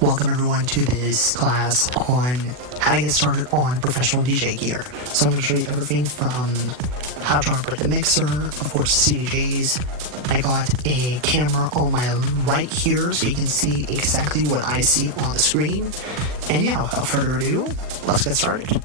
Welcome everyone to this class on how to get started on professional DJ gear. So I'm going to show you everything from how to operate the mixer, of course CDJs. I got a camera on my right here so you can see exactly what I see on the screen. And yeah, without further ado, let's get started.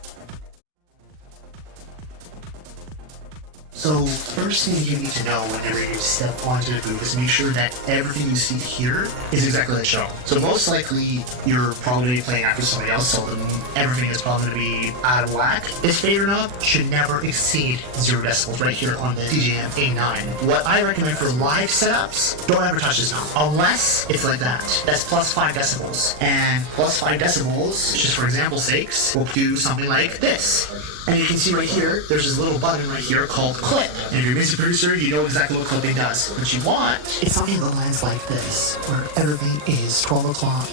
So first thing you need to know whenever you step onto the booth is make sure that everything you see here is exactly as shown. So most likely you're probably playing after somebody else, so everything is probably going to be out of whack. This fader knob should never exceed 0 decibels right here on the DJM-A9. What I recommend for live setups, don't ever touch this knob unless it's like that. That's plus 5 decibels. And plus 5 decibels, just for example's sakes, will do something like this. And you can see right here, there's this little button right here called clip. And if you're a music producer, you know exactly what clipping does. What you want is something that lands like this, where everything is 12 o'clock,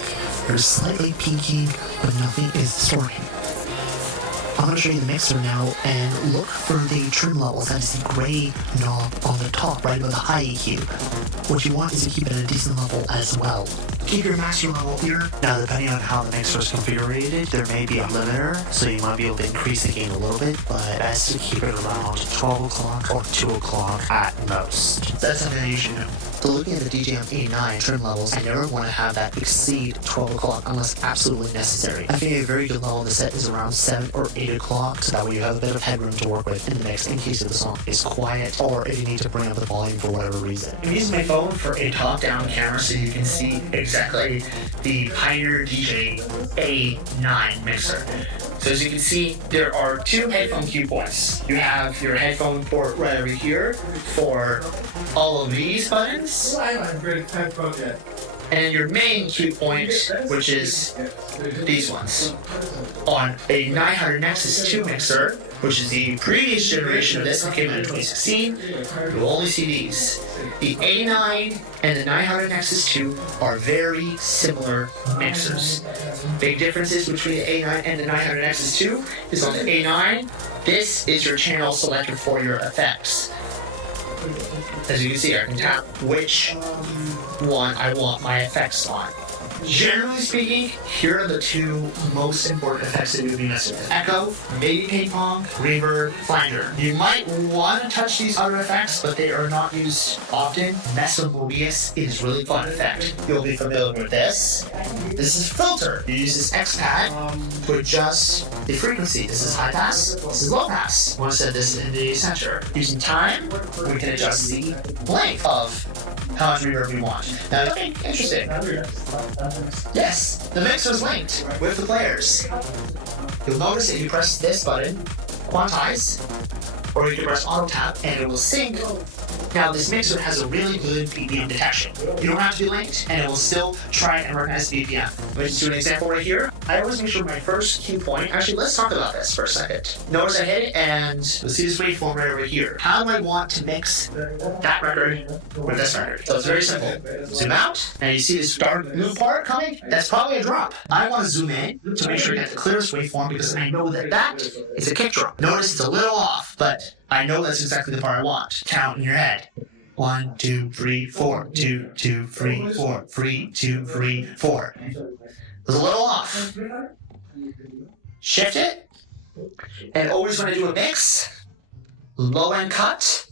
there's slightly peaking, but nothing is distorting. I'm going to show you the mixer now, and look for the trim levels. That is the gray knob on the top, right above the high EQ. What you want is to keep it at a decent level as well. Keep your master level here. Now, depending on how the mixer is configured, there may be a limiter, so you might be able to increase the gain a little bit, but best to keep it around 12 o'clock or 2 o'clock at most. That's something that you should know. So looking at the DJM-A9 trim levels, I never want to have that exceed 12 o'clock unless absolutely necessary. I think a very good level to set is around 7 or 8 o'clock, so that way you have a bit of headroom to work with in the mix in case if the song is quiet or if you need to bring up the volume for whatever reason. I'm using my phone for a top-down camera so you can see exactly the Pioneer DJ-A9 mixer. So as you can see, there are 2 headphone cue points. You have your headphone port right over here for all of these buttons. And your main cue point, which is these ones. On a 900 Nexus 2 mixer, which is the previous generation of this that came out in 2016, you'll only see these. The A9 and the 900 Nexus 2 are very similar mixers. Big differences between the A9 and the 900 Nexus 2 is on the A9, this is your channel selector for your effects. As you can see, I can tap which one I want my effects on. Generally speaking, here are the 2 most important effects that you'll be messing with. Echo, maybe ping pong, reverb, flanger. You might want to touch these other effects, but they are not used often. Mesomobius is a really fun effect. You'll be familiar with this. This is filter. You use this X pad to adjust the frequency. This is high pass, this is low pass. I want to set this in the center. Using time, we can adjust the length of how much reverb we want. Now, okay, interesting. Yes, the mixer is linked with the players. You'll notice if you press this button, Quantize, or you can press Auto Tap and it will sync. Now this mixer has a really good BPM detection. You don't have to be linked and it will still try and recognize the BPM. Let's do an example right here. I always make sure my first cue point, actually let's talk about this for a second. Notice I hit it and you'll see this waveform right over here. How do I want to mix that record with this record? So it's very simple. Zoom out and you see this dark blue part coming? That's probably a drop. I want to zoom in to make sure you get the clearest waveform because I know that that is a kick drum. Notice it's a little off, but I know that's exactly the part I want. Count in your head. 1, 2, 3, 4. 2, 2, 3, 4. 3, 2, 3, 4. It was a little off. Shift it. And always when I do a mix, low end cut.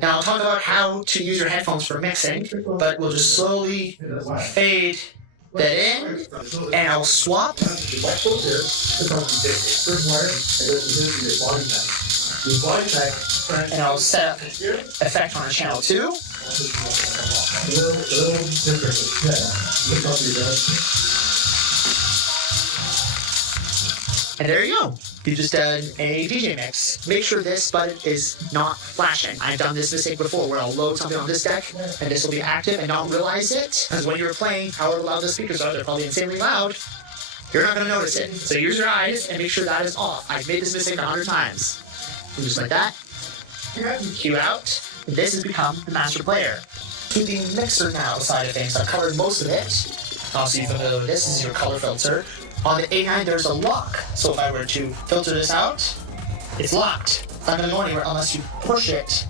Now I'll talk about how to use your headphones for mixing, but we'll just slowly fade that in, and I'll swap. And I'll set up effect on channel 2. And there you go. You just done a DJ mix. Make sure this button is not flashing. I've done this mistake before where I'll load something on this deck and this will be active and not realize it. Because when you're playing, however loud the speakers are, they're probably insanely loud. You're not going to notice it. So use your eyes and make sure that is off. I've made this mistake 100 times. And just like that. Cue out. This has become the master player. To the mixer now side of things, I've covered most of it. Also, you're familiar with this. This is your color filter. On the A9, there's a lock. So if I were to filter this out, it's locked. It's not going to go anywhere unless you push it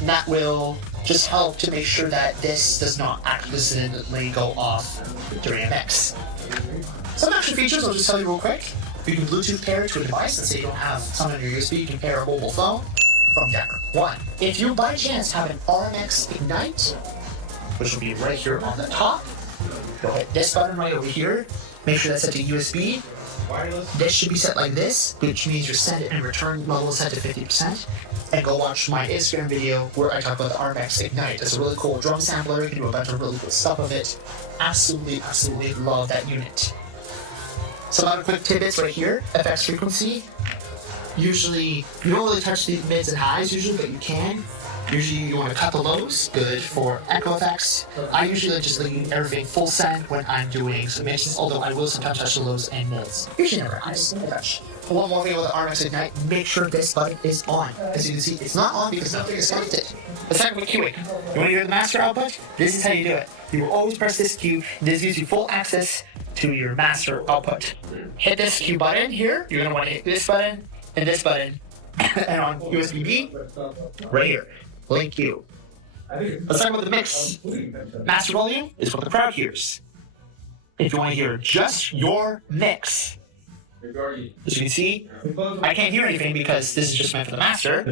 And that will just help to make sure that this does not accidentally go off during a mix. Some extra features I'll just tell you real quick. You can Bluetooth pair it to a device. Let's say you don't have something on your USB, you can pair a mobile phone from Decker. 1. If you by chance have an RMX Ignite, which will be right here on the top, go hit this button right over here. Make sure that's set to USB. This should be set like this, which means your send and return level is set to 50%. And go watch my Instagram video where I talk about the RMX Ignite. It's a really cool drum sampler. You can do a bunch of really cool stuff with it. Absolutely, absolutely love that unit. Some other quick tidbits right here. FX frequency. Usually, you don't really touch the mids and highs usually, but you can. Usually you want to cut the lows, good for echo effects. I usually like just leaving everything full send when I'm doing some mixes, although I will sometimes touch the lows and mids. Usually never, I just never touch. One more thing about the RMX Ignite, make sure this button is on. As you can see, it's not on because nothing is connected. Let's talk about queuing. You want to hear the master output? This is how you do it. You will always press this cue. This gives you full access to your master output. Hit this cue button here. You're going to want to hit this button and this button. And on USB-B, right here. Link you. Let's talk about the mix. Master volume is what the crowd hears. If you want to hear just your mix, as you can see, I can't hear anything because this is just meant for the master.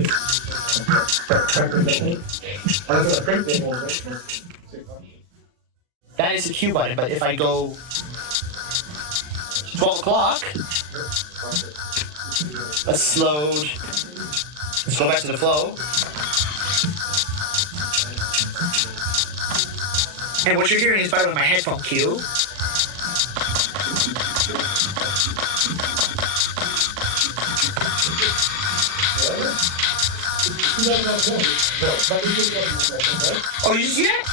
That is the cue button, but if I go 12 o'clock, let's go back to the flow. And what you're hearing is by the way my headphone cue. Oh, you see that?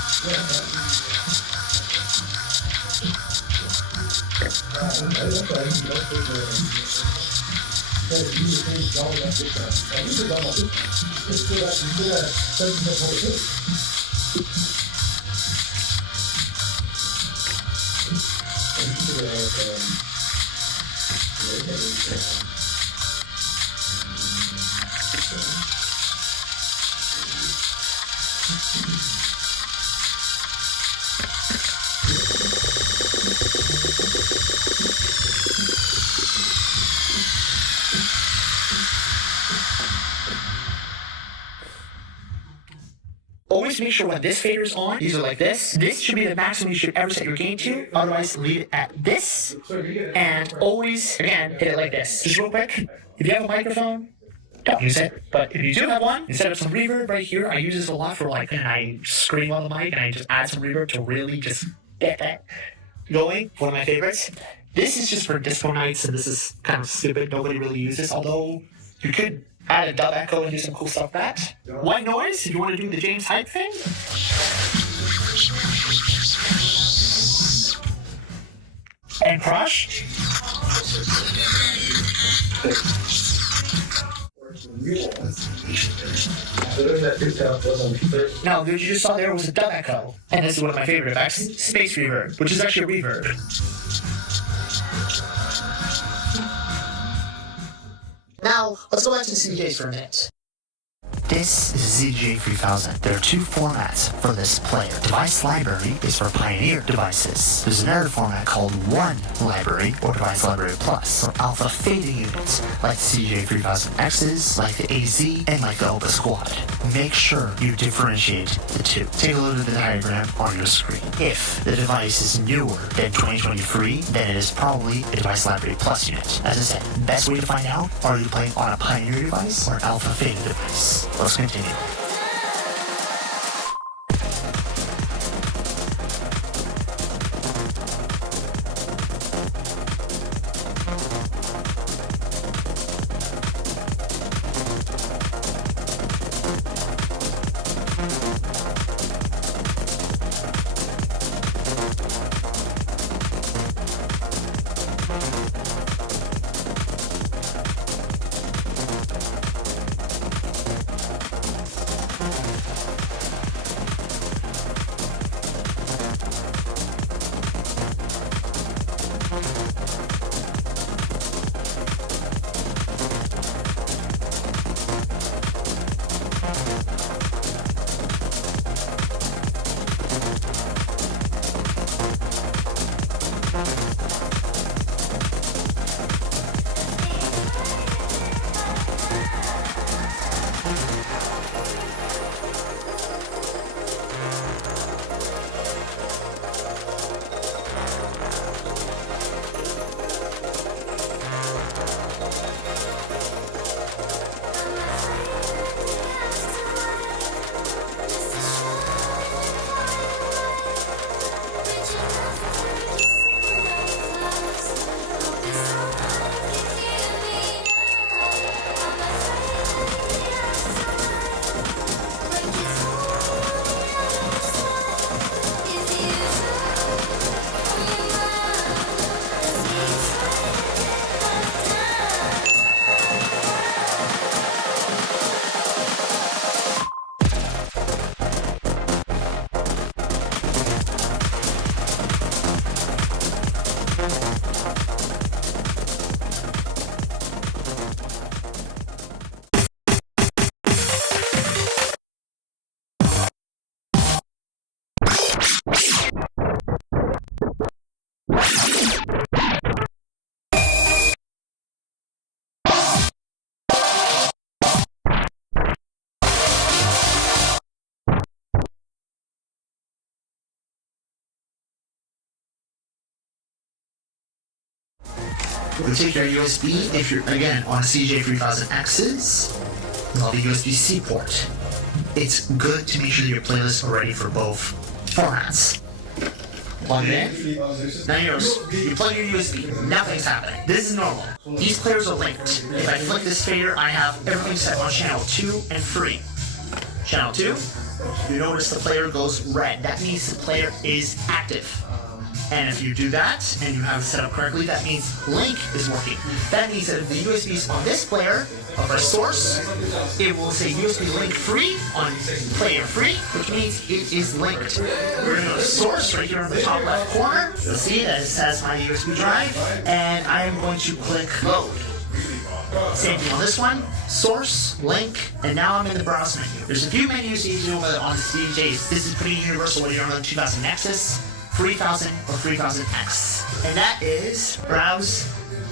Always make sure when this fader is on, these are like this. This should be the maximum you should ever set your gain to. Otherwise, leave it at this. And always, again, hit it like this. Just real quick, if you have a microphone, don't use it. But if you do have one, instead of some reverb right here, I use this a lot for like, and I scream on the mic and I just add some reverb to really just get that going. One of my favorites. This is just for disco nights, and this is kind of stupid. Nobody really uses this, although you could add a dub echo and do some cool stuff with that. White noise, if you want to do the James Hype thing. And crush. No, what you just saw there was a dub echo. And this is one of my favorite effects, space reverb, which is actually a reverb. Now, let's go back to the CDJs for a minute. This is CDJ-3000. There are two formats for this player. Device library is for Pioneer devices. There's another format called One Library or Device Library Plus for AlphaTheta units like the CDJ-3000Xs, like the AZ, and like the Opus Squad. Make sure you differentiate the two. Take a look at the diagram on your screen. If the device is newer than 2023, then it is probably a Device Library Plus unit. As I said, best way to find out, are you playing on a Pioneer device or an AlphaTheta device? Let's continue. We take your USB, if you're, again, on a CDJ-3000X's, you'll have a USB-C port. It's good to make sure that your playlists are ready for both formats. Plug it in. Now you plug your USB. Nothing's happening. This is normal. These players are linked. If I flick this fader, I have everything set on channel 2 and 3. Channel 2, you notice the player goes red. That means the player is active. And if you do that, and you have it set up correctly, that means link is working. That means that if the USB is on this player, of our source, it will say USB link free on player free, which means it is linked. We're going to go to source right here in the top left corner. You'll see that it says my USB drive, and I am going to click load. Same thing on this one, source, link, and now I'm in the browse menu. There's a few menus you can do on the CDJs. This is pretty universal whether you're on the 2000 Nexus, 3000, or 3000X. And that is browse,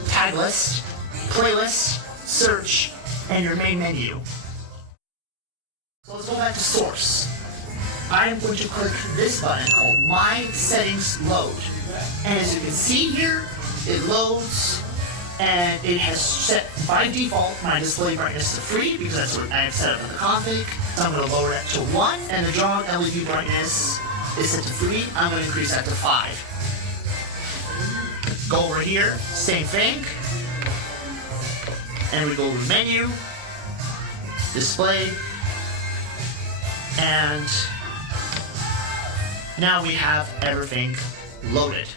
tag list, playlist, search, and your main menu. So let's go back to source. I'm going to click this button called My Settings Load. And as you can see here, it loads, and it has set by default my display brightness to 3 because that's what I have set up in the config. So I'm going to lower that to 1, and the jog LED brightness is set to 3. I'm going to increase that to 5. Go over here, same thing. And we go to menu, display, and now we have everything loaded.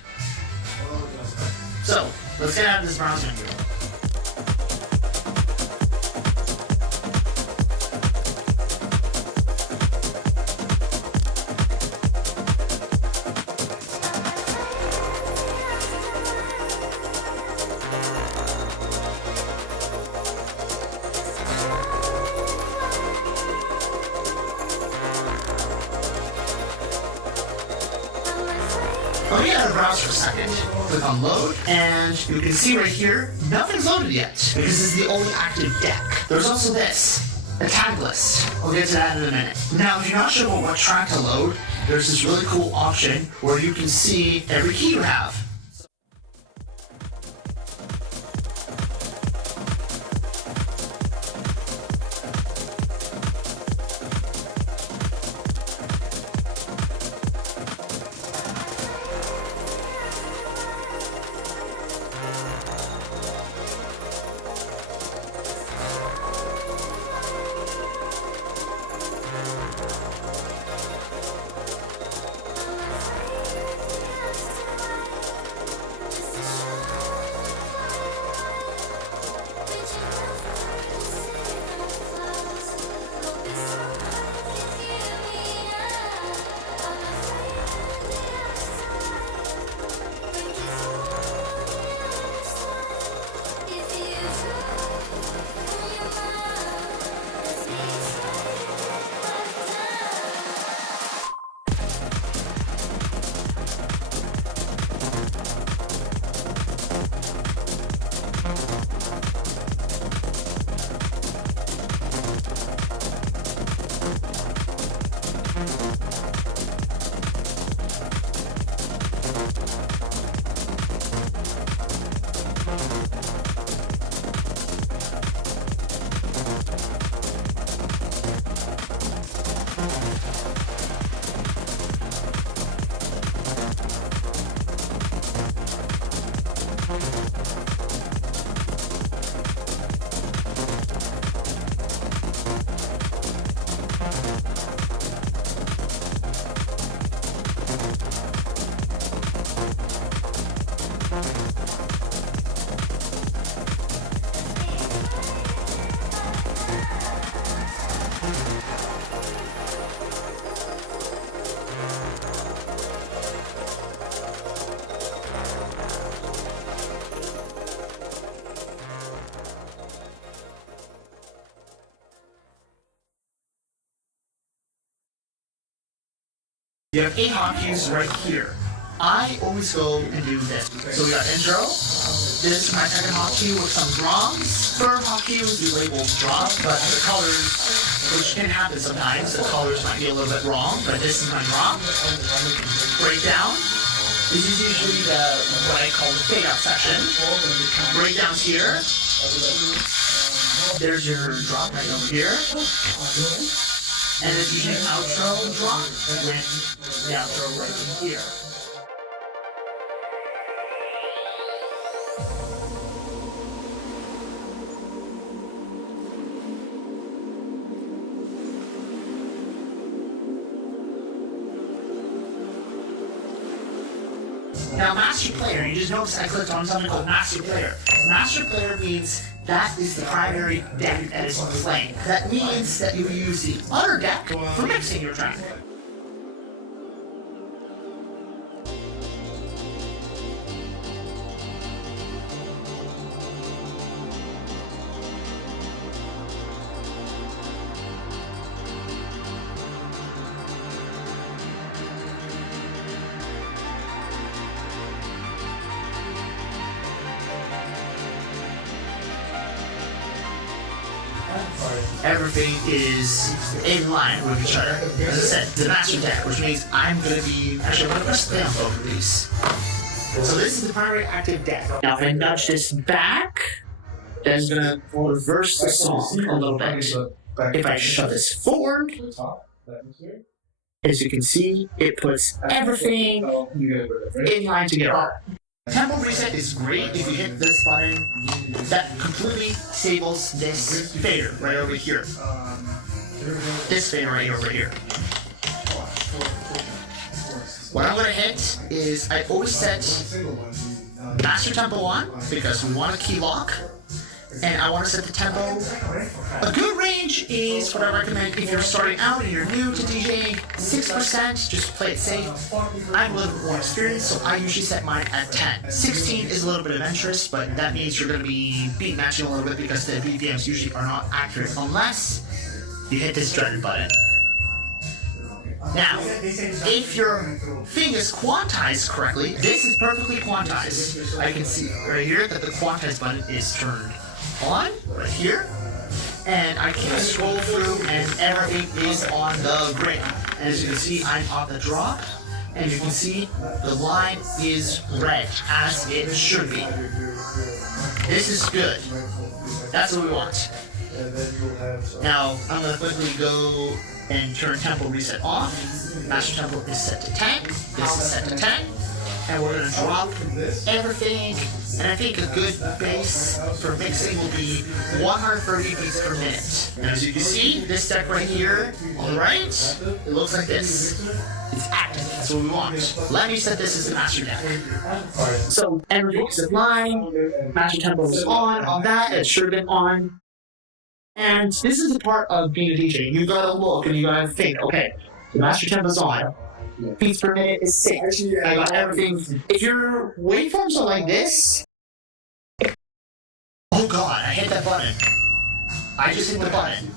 So let's get out of this browse menu. Let me get out of the browser for a second. Click on load, and you can see right here, nothing's loaded yet, because this is the only active deck. There's also this, a tag list. I'll get to that in a minute. Now, if you're not sure what track to load, there's this really cool option where you can see every key you have. You have 8 hotkeys right here. I always go and do this. So we got intro. This is my second hotkey with some drums. Third hotkey would be labeled drop, but the colors, which can happen sometimes, the colors might be a little bit wrong, but this is my drop. Breakdown. This is usually what I call the fade out section. Right down here. There's your drop right over here. And there's usually an outro drop with the outro right in here. Now, Master Player, you just notice I clicked on something called Master Player. Master Player means that is the primary deck that is playing. That means that you use the other deck for mixing your track. Everything is in line with each other. As I said, the master deck, which means I'm going to be... Actually, I'm going to press play on both of these. So this is the primary active deck. Now, if I nudge this back, then it's going to reverse the song a little bit. If I shove this forward, as you can see, it puts everything in line together. Tempo reset is great if you hit this button. That completely disables this fader right over here. This fader right over here. What I'm going to hit is I always set master tempo on because we want a key lock. And I want to set the tempo. A good range is what I recommend if you're starting out and you're new to DJing. 6%, just play it safe. I'm a little bit more experienced, so I usually set mine at 10. 16 is a little bit adventurous, but that means you're going to be beat matching a little bit because the BPMs usually are not accurate unless you hit this dreaded button. Now, if your thing is quantized correctly, this is perfectly quantized. I can see right here that the quantize button is turned on right here, and I can scroll through and everything is on the grid. And as you can see, I'm on the drop, and you can see the line is red as it should be. This is good. That's what we want. Now I'm going to quickly go and turn tempo reset off. Master tempo is set to 10. This is set to 10. And we're going to drop everything. And I think a good bass for mixing will be 130 beats per minute. And as you can see, this deck right here on the right, it looks like this. It's active. That's what we want. Let me set this as the master deck. So everything's in line. Master tempo is on that. It should have been on. And this is the part of being a DJ. You gotta look and you gotta think, okay, the master tempo's on. Beats per minute is 6. I got everything. If your waveforms are like this, oh god, I hit that button. I just hit the button.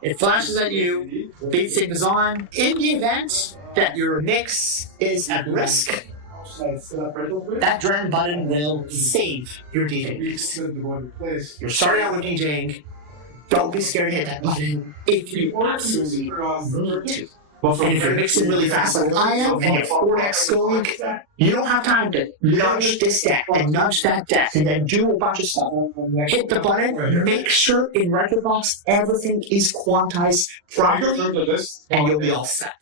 It flashes at you, beat sync is on. In the event that your mix is at risk, that dreaded button will save your DJ mix. You're starting out with DJing. Don't be scared to hit that button if you absolutely need to. And if you're mixing really fast like I am, and you're 4x going, you don't have time to nudge this deck and nudge that deck and then do a bunch of stuff. Hit the button, make sure in Rekordbox everything is quantized properly, and you'll be all set.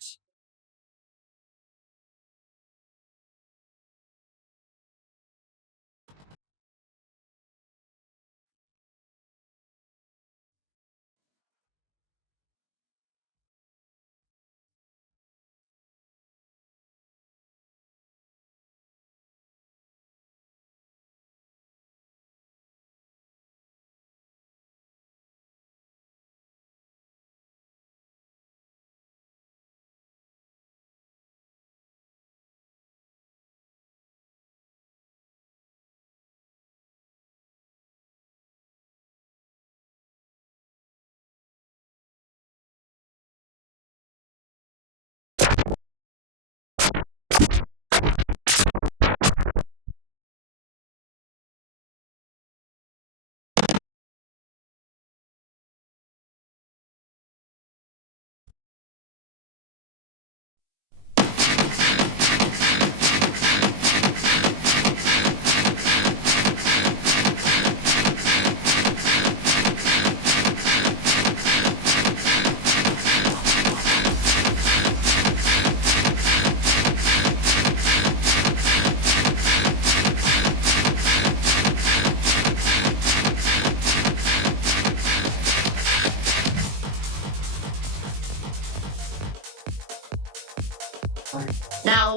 Now,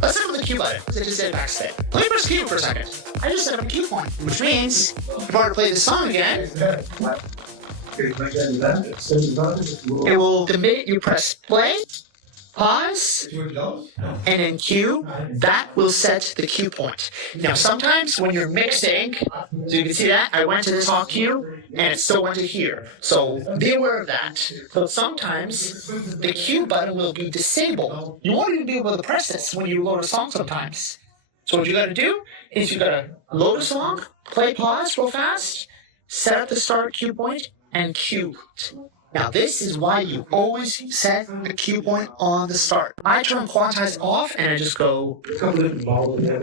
let's set up the cue button. Let's just hit backspin. Let me press cue for a second. I just set up a cue point, which means if I were to play this song again, it will, the minute you press play, pause, and then cue, that will set the cue point. Now, sometimes when you're mixing, so you can see that, I went to this Hotcue, and it still went to here. So be aware of that. So sometimes the cue button will be disabled. You won't even be able to press this when you load a song sometimes. So what you gotta do is you gotta load a song, play pause real fast, set up the start cue point, and cue it. Now this is why you always set the cue point on the start. I turn Quantize off and I just go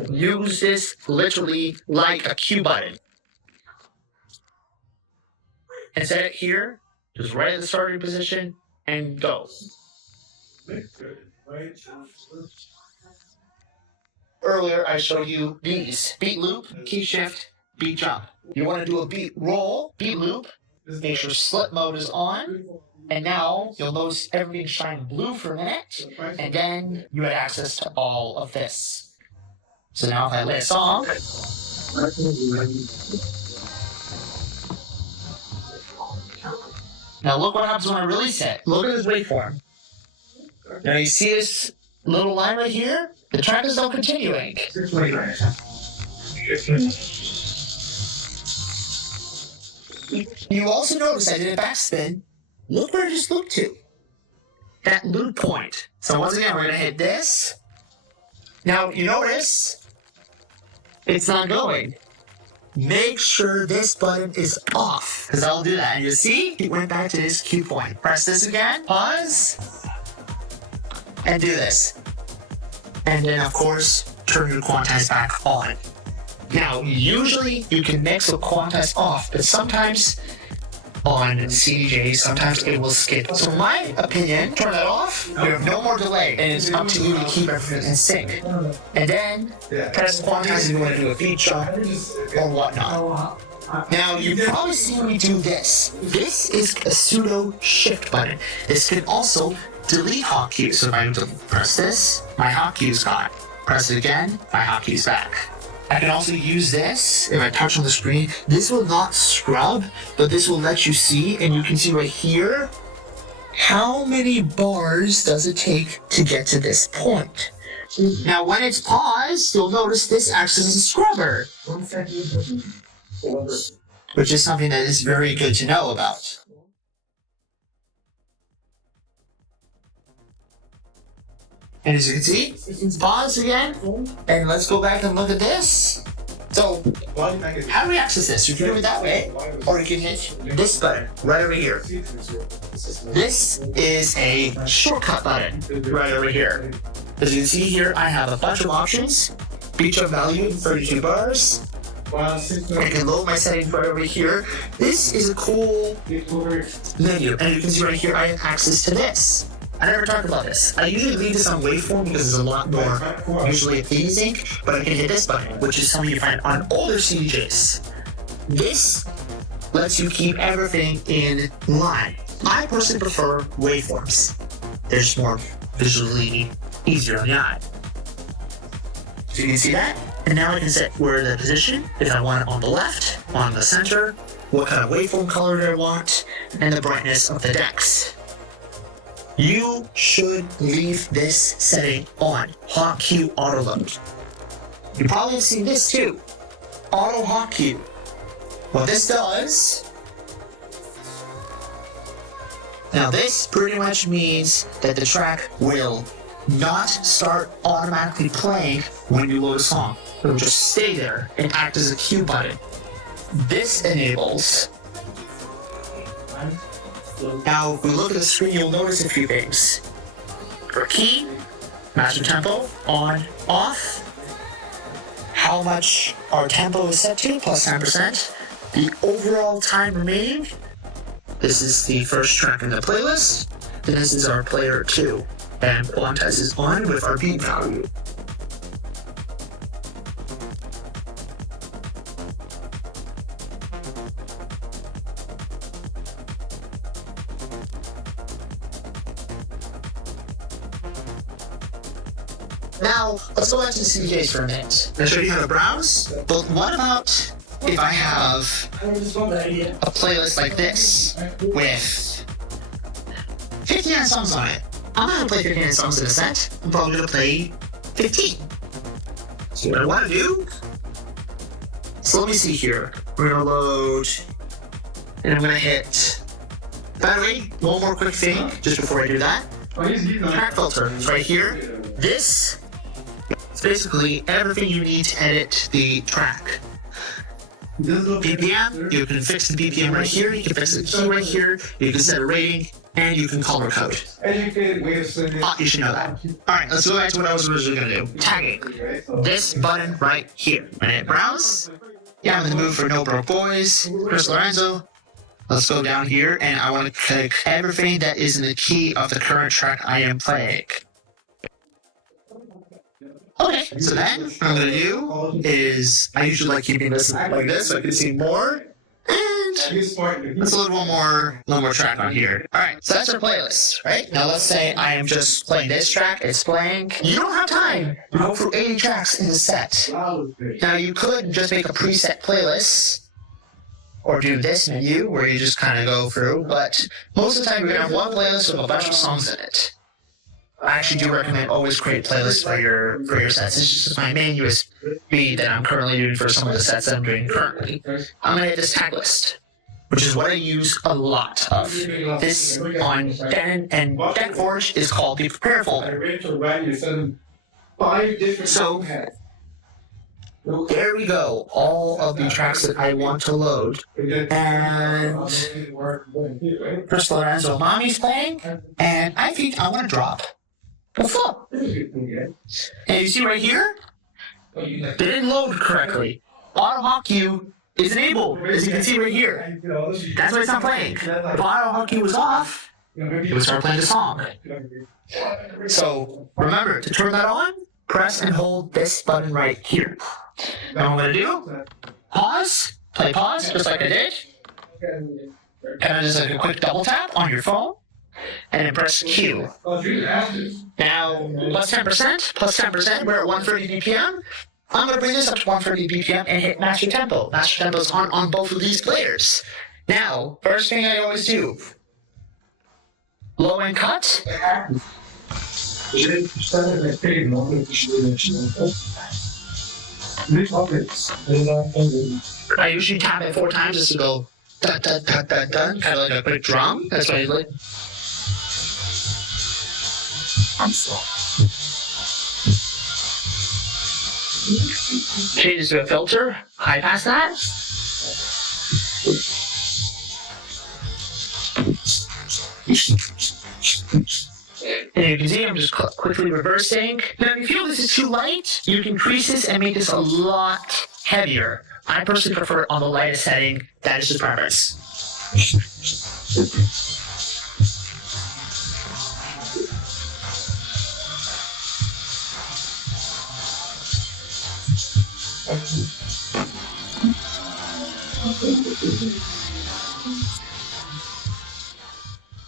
use this literally like a cue button. And set it here, just right at the starting position, and go. Earlier I showed you these. Beat loop, key shift, beat jump. You want to do a beat roll, beat loop, make sure slip mode is on, and now you'll notice everything shine blue for a minute, and then you have access to all of this. So now if I play a song, now look what happens when I release it. Look at this waveform. Now you see this little line right here? The track is still continuing. You also notice I did a backspin. Look where I just looped to. That loop point. So once again, we're going to hit this. Now, you notice it's not going. Make sure this button is off, because I'll do that. And you see, it went back to this cue point. Press this again, pause, and do this. And then, of course, turn your Quantize back on. Now, usually you can mix with Quantize off, but sometimes on CDJ, sometimes it will skip. So in my opinion, turn that off, you have no more delay, and it's up to you to keep everything in sync. And then, press Quantize if you want to do a beat jump or whatnot. Now, you've probably seen me do this. This is a Pseudo-Shift button. This can also delete Hotcues. So if I press this, my Hotcue's gone. Press it again, my Hotcue's back. I can also use this, if I touch on the screen, this will not scrub, but this will let you see, and you can see right here, how many bars does it take to get to this point. Now when it's paused, you'll notice this acts as a scrubber, which is something that is very good to know about. And as you can see, it's paused again. And let's go back and look at this. So, how do we access this? You can do it that way, or you can hit this button right over here. This is a shortcut button right over here. As you can see here, I have a bunch of options. Beat jump value, 32 bars. I can load my settings right over here. This is a cool menu, and you can see right here, I have access to this. I never talked about this. I usually leave this on Waveform because it's a lot more visually pleasing, but I can hit this button, which is something you find on older CDJs. This lets you keep everything in line. I personally prefer waveforms. They're just more visually easier on the eye. So you can see that, and now I can set where the position, if I want it on the left, on the center, what kind of waveform color do I want, and the brightness of the decks. You should leave this setting on, Hotcue Auto Load. You probably have seen this too, Auto-Hotcue. What this does, now this pretty much means that the track will not start automatically playing when you load a song. It will just stay there and act as a cue button. This enables. Now, if we look at the screen, you'll notice a few things. For key, master tempo, on, off, how much our tempo is set to, plus 10%, the overall time remaining. This is the first track in the playlist, and this is our player 2. And Quantize is on with our beat value. Now, let's go back to the CDJs for a minute. I'll show you how to browse, but what about if I have a playlist like this with 59 songs on it? I'm not gonna play 59 songs in a set. I'm probably gonna play 15. So what I wanna do, so let me see here. We're gonna load, and I'm gonna hit. By the way, one more quick thing, just before I do that. Track filter is right here. This is basically everything you need to edit the track. BPM, you can fix the BPM right here, you can fix the key right here, you can set a rating, and you can color code. You should know that. Alright, let's go back to what I was originally going to do. Tagging. This button right here. When I hit browse, yeah, I'm in the mood for No Broke Boys, Chris Lorenzo. Let's go down here, and I want to click everything that is in the key of the current track I am playing. Okay, so then what I'm going to do is, I usually like keeping this like this so I can see more, and let's load one more track on here. Alright, so that's our playlist, right? Now let's say I am just playing this track, it's playing. You don't have time to go through 80 tracks in the set. Now you could just make a preset playlist, or do this menu where you just kind of go through, but most of the time you're going to have one playlist with a bunch of songs in it. I actually do recommend always create playlists for your sets. It's just my main USB that I'm currently doing for some of the sets that I'm doing currently. I'm going to hit this tag list, which is what I use a lot of. This on Den and DeckForge is called the Prepare folder. So, there we go, all of the tracks that I want to load. And Chris Lorenzo Mommy's playing, and I think I want to drop a flop. And you see right here, they didn't load correctly. Auto-Hotcue is enabled, as you can see right here. That's why it's not playing. If Auto-Hotcue was off, it would start playing the song. So remember, to turn that on, press and hold this button right here. Now what I'm going to do, play pause, just like I did. Kind of just like a quick double tap on your phone, and then press Q. Now, plus 10%, we're at 130 BPM. I'm going to bring this up to 130 BPM and hit Master Tempo. Master Tempo is on both of these players. Now, first thing I always do, low end cut. I usually tap it 4 times just to go da da da da da, kind of like a quick drum. That's why I like. I'm sorry. Changes to a filter. High pass that. And you can see I'm just quickly reversing. Now, if you feel this is too light, you can increase this and make this a lot heavier. I personally prefer it on the lightest setting. That is just preference.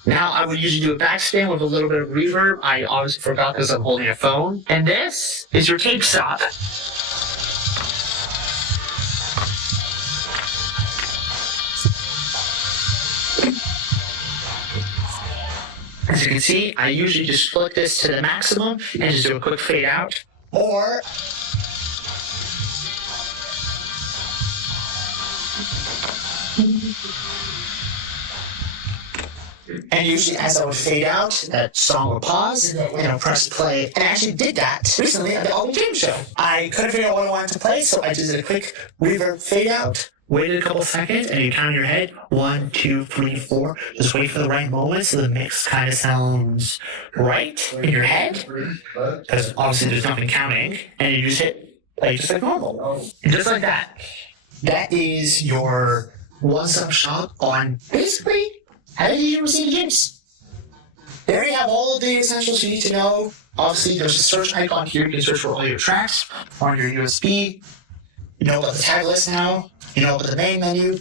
Now I would usually do a backspin with a little bit of reverb. I obviously forgot because I'm holding a phone. And this is your tape stop. As you can see, I usually just flick this to the maximum and just do a quick fade out. Or and usually as I would fade out, that song would pause, and I'll press play. And I actually did that recently at the Olly game show. I couldn't figure out what I wanted to play, so I just did a quick reverb fade out. Waited a couple seconds, and you count in your head, 1, 2, 3, 4. Just wait for the right moment so the mix kind of sounds right in your head. Because obviously there's nothing counting, and you just hit play just like normal. And just like that. That is your one-stop shop on basically how to use your CDJs. There you have all of the essentials you need to know. Obviously, there's a search icon here. You can search for all your tracks on your USB. You know about the tag list now. You know about the main menu.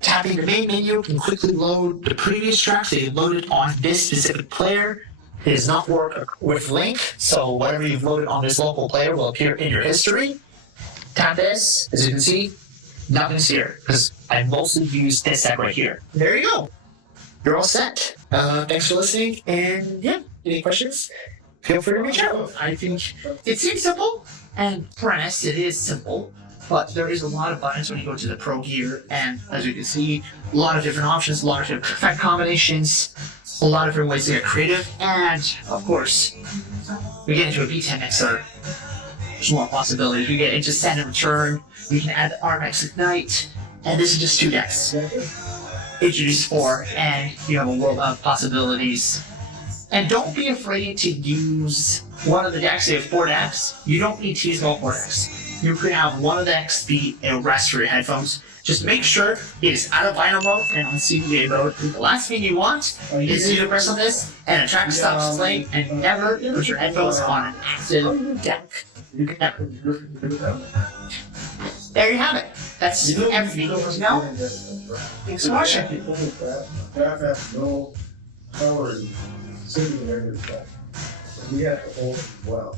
Tapping the main menu can quickly load the previous tracks that you loaded on this specific player. It does not work with link, so whatever you've loaded on this local player will appear in your history. Tap this, as you can see, nothing's here, because I mostly use this set right here. There you go. You're all set. Thanks for listening, and yeah, any questions? Feel free to reach out. I think it seems simple, and premise, it is simple, but there is a lot of buttons when you go to the Pro gear, and as you can see, a lot of different options, a lot of different effect combinations, a lot of different ways to get creative, and of course, we get into a V10 mixer. There's more possibilities. We get into send and return. You can add the RMX Ignite, and this is just 2 decks. Introduce 4, and you have a world of possibilities. And don't be afraid to use one of the decks. You have 4 decks. You don't need to use all 4 decks. You can have one of the decks be a rest for your headphones. Just make sure it is out of vinyl mode and on CDJ mode. The last thing you want is you to press on this and a track stops playing and never put your headphones on an active deck. There you have it. That's everything you need to know. Thanks for watching. We have to hold well.